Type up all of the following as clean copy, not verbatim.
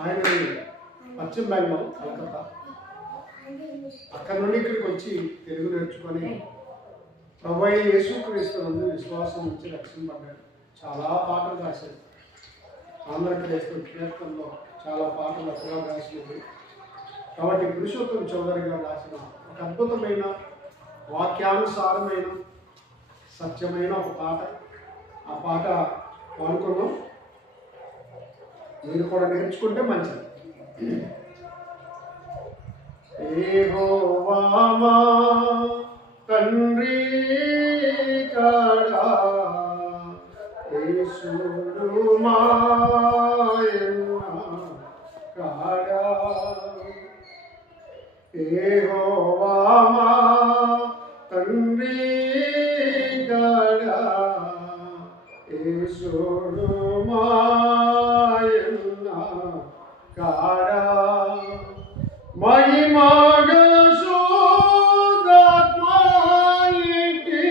ఆయన పశ్చిమ బెంగాల్ కలకత్తా. అక్కడ నుండి ఇక్కడికి వచ్చి తెలుగు నేర్చుకొని ప్రభు అయిన యేసుక్రీస్తునందు విశ్వాసం నుంచి రక్షింపబడ్డాడు. చాలా పాటలు రాశాడు. ఆంధ్రప్రదేశ్ కీర్తనలో చాలా పాటలు అక్కడ రాసినవి. కాబట్టి పురుషోత్తం చౌదరి గారు రాసిన ఒక అద్భుతమైన వాక్యానుసారమైన సత్యమైన ఒక పాట. ఆ పాట పాడుకున్నాం. మీరు కూడా నేర్చుకుంటే మంచిది. యెహోవా మా తండ్రి కాడా యేసుడు మాయన్న కాడా యెహోవా మా తండ్రి కాడా యేసుడు మాయన్న కాడా మహిమగల శోధాత్మాయికి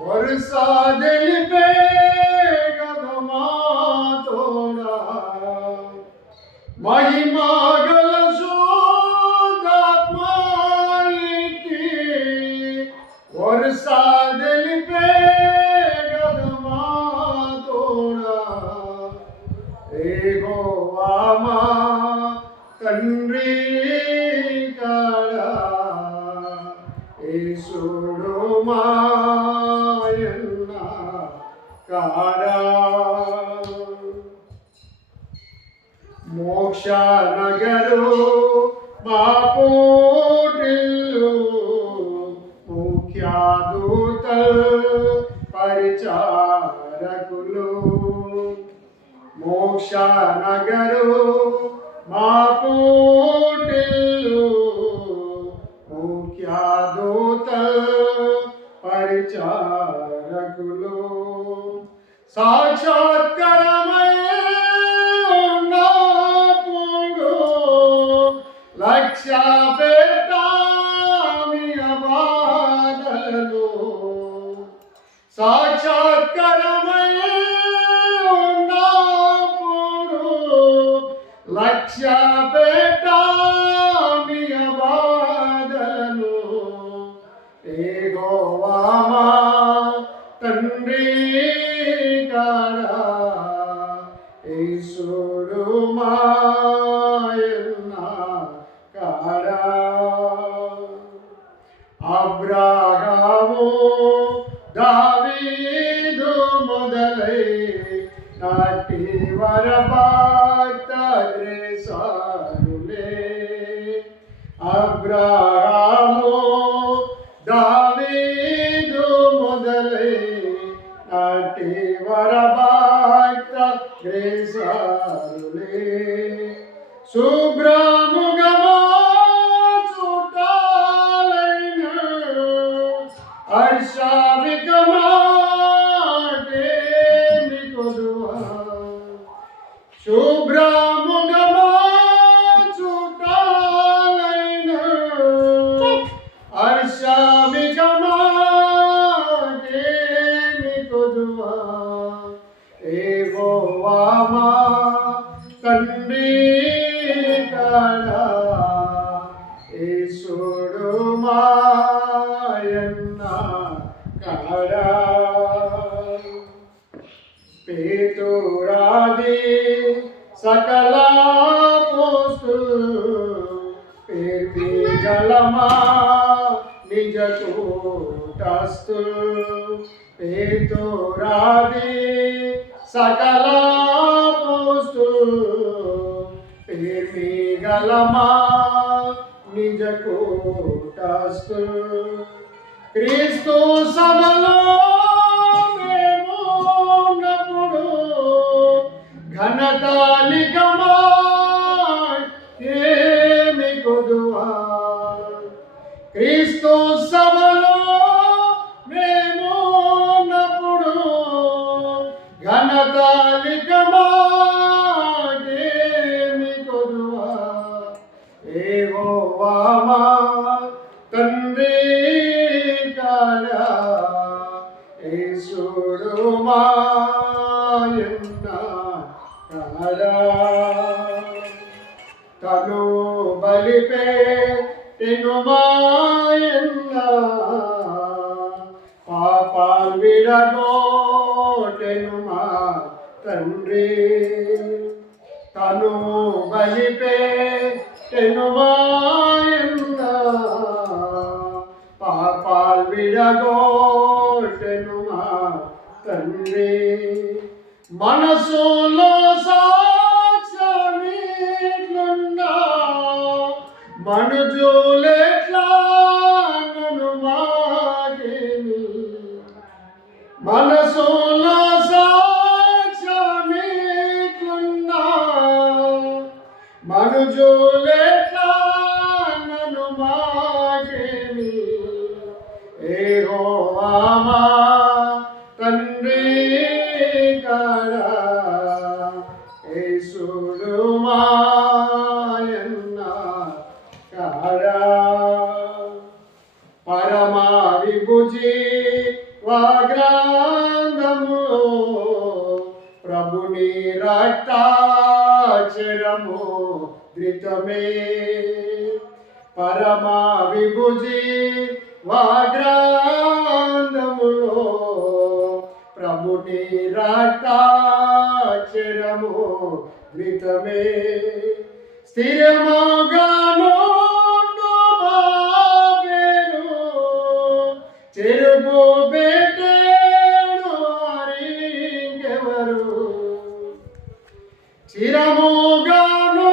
వరుస తెలిపే గదమా తోడా మహిమగల శోధాత్మాయికి వరుస తెలిపే గదమా తోడా యెహోవా మా తండ్రి కాడా యేసుడు మాయన్న కాడా మోక్ష నగరు మా పోటిల్లు ముఖ్యాదూతల్ పరిచారకులు మోక్ష నగరు మా పోటిల్లు ముఖ్యాదూత పరిచారకులు సాక్షాత్కరమై ఉన్నప్పుడు లక్ష్య పెట్టామి బాధలను సాక్షాత్కరమై లక్ష్య పెట్టామి బాధలను యెహోవా మా తండ్రి కాడా యేసుడు మాయన్న కాడా అబ్రహాము దావీదు మొదలై నాటి వరభక్తగ్రేసారులే అబ్రహాము దావీదు మొదలై నాటి వరభక్తగ్రేసారులే శుభ్రముగమా చుట్టాలైన హర్షావికమా శుభ్రముగమా చుట్టాలైన హర్షావికమా కొదువా యెహోవా మా తండ్రి కాడా యేసుడు మాయన్న కాడా పేతురాది సకల పోస్తులు పేర్పి జలమా నిజ కూటస్థులు పేతురాది సకల పోస్తులు పేర్పి గలమా నిజ కూటస్థులు క్రీస్తు సభలో ఘనతాలికమా ఏమి కొదువా క్రీస్తు సభలో మేము ఉన్నప్పుడు ఘనతాలికమా ఏమి కొదువా యెహోవా మా తండ్రి కాడా యేసుడు మాయన్న కాడా తను బలిపే తినుమాయన్న పాపాల్ విడగోటెను మా తండ్రి తను బలిపే తినుమాయన్న పాపాల్ విడగోటెను మా తండ్రి మనసులో సాక్షమిట్లున్నా మనుజులెట్లా నన్ను మాగేని మనసులో సాక్షమిట్లున్నా మనుజులెట్లా నన్ను మాగేని యెహోవా మా తండ్రి కాడా యేసుడు మాయన్న కాడా పరమా విభుజి వాగ్రంథములో ప్రభుని రక్తాచరము ధృతమే పరమా విభుజి వాగ్రంథములో ప్రభుని రక్తాచరము ధృతమే స్థిరముగాను చెరుపు పెట్టేడు అరింకెవరు చిరముగాను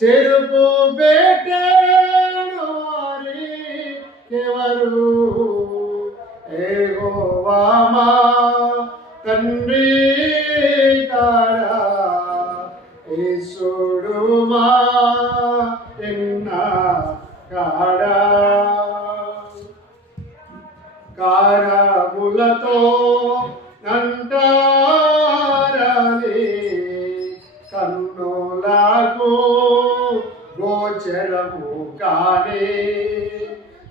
చెరుపు పెట్టేడు అరింకెవరు యెహోవా మా తండ్రి కాడా యేసుడు మాయన్న కాడా కారములతో నంటారని కన్నులకు గోచరము కాని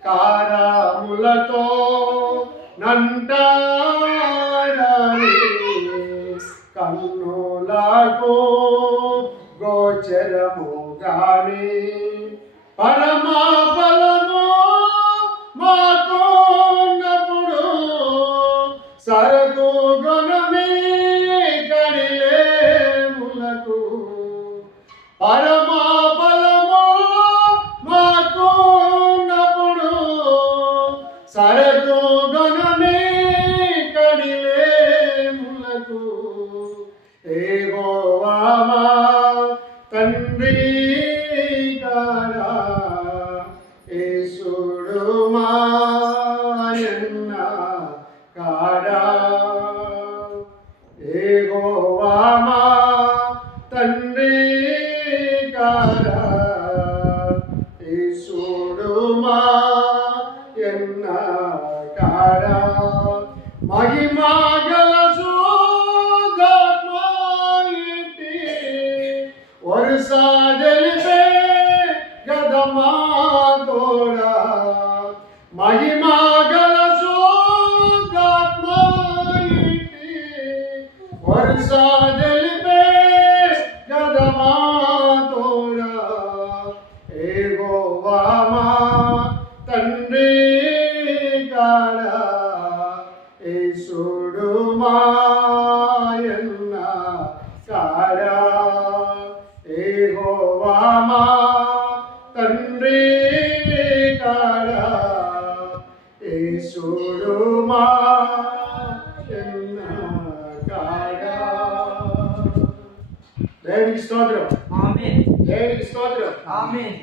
కారములతో నంటారని కన్నులకు గోచరము గాని పరమా ఫలము మాకున్నప్పుడు సరకు గుణమే కడిలేములకు పరమా ఫలము మాకున్నప్పుడు సరకు గుణమే కడిలేములకు యెహోవా మా తండ్రి కాడా యేసుడు మాయన్న కాడా యెహోవా మా తండ్రి కాడా యేసుడు మాయన్న కాడా మహిమా గల వరుసాదలిపే గదమా తోడా మహిమా గల శోధాత్మాయిటి వరుసాదలిపే గదమా తోడా యెహోవా మా తండ్రి కాడా యేసుడు మాయన్న కాడా యెహోవా మా తండ్రి కాడా యేసుడు మాయన్న కాడా దేవునికి స్తోత్రం ఆమేన్ దేవునికి స్తోత్రం ఆమేన్